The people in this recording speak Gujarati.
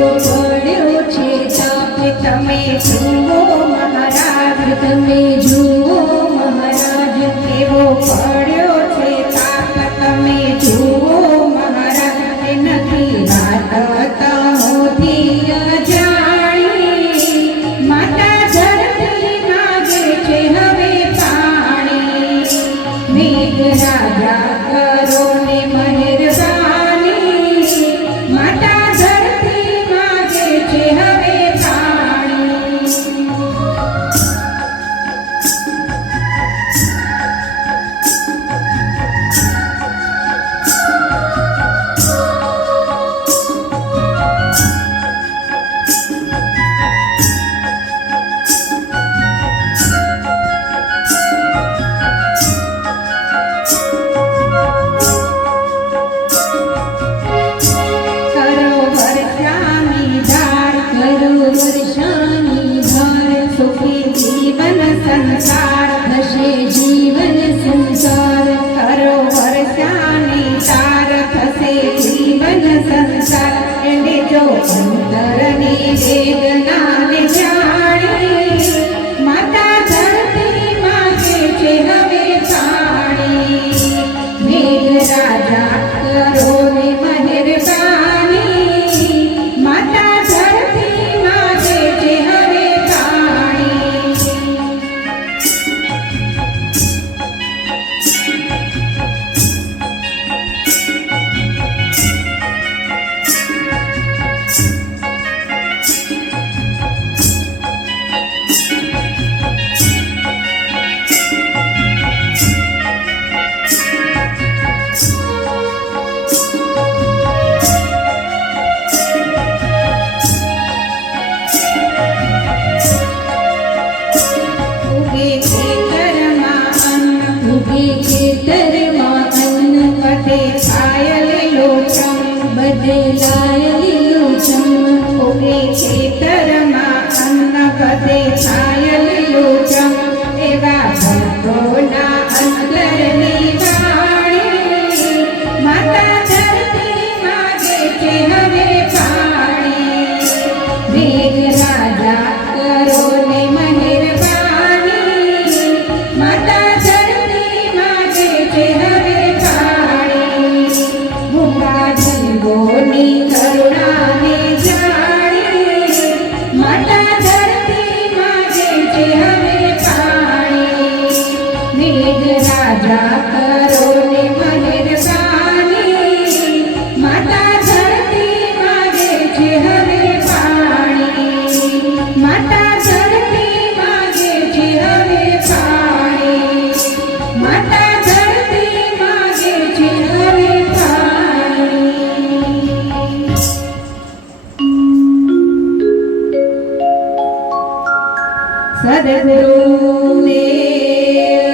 પડ્યો છે તાપ તમે જુઓ મહારાજ તમે જુઓ મહારાજ કેવો પડ્યો છે તાપ તમે જુઓ મહારાજ નથી રાત તમોથી અજાણી માતા ધરતી માગે છે હવે પાણી મેઘરાજા કરો ને મહેરબાની માતા ધરતી માગે છે હવે પાણી સંસાર થશે જીવન સંસાર કરો વર્ષાની તાર થશે જીવન સંસાર એને જો અંતરની વેદનાને જાણી માતા ધરતી માગે છે હવે પાણી મેઘરાજા કરો ને મહેરબાની માતા ધરતી માગે છે હવે ખેતરમાં અન્ન પતે થાય લીલોછમ બદલાય લીલોછમ ઉગે ખેતરમાં અન્ન પતે થાય લીલોછમ એવા ભક્તોના અંતરની વાણી માતા ધરતી માગે છે હવે પાણી મેઘરાજા કરો ને મહેરબાની માતા જીવોની કરુણાને જાણી માતા ધરતી માગે છે હવે પાણી મેઘરાજા કરો ને મહેરબાની માતા ધરતી માગે છે હવે પાણી માતા ધરતી માગે છે હવે પાણી માતા ધરતી માગે છે હવે સદગુરુદેવ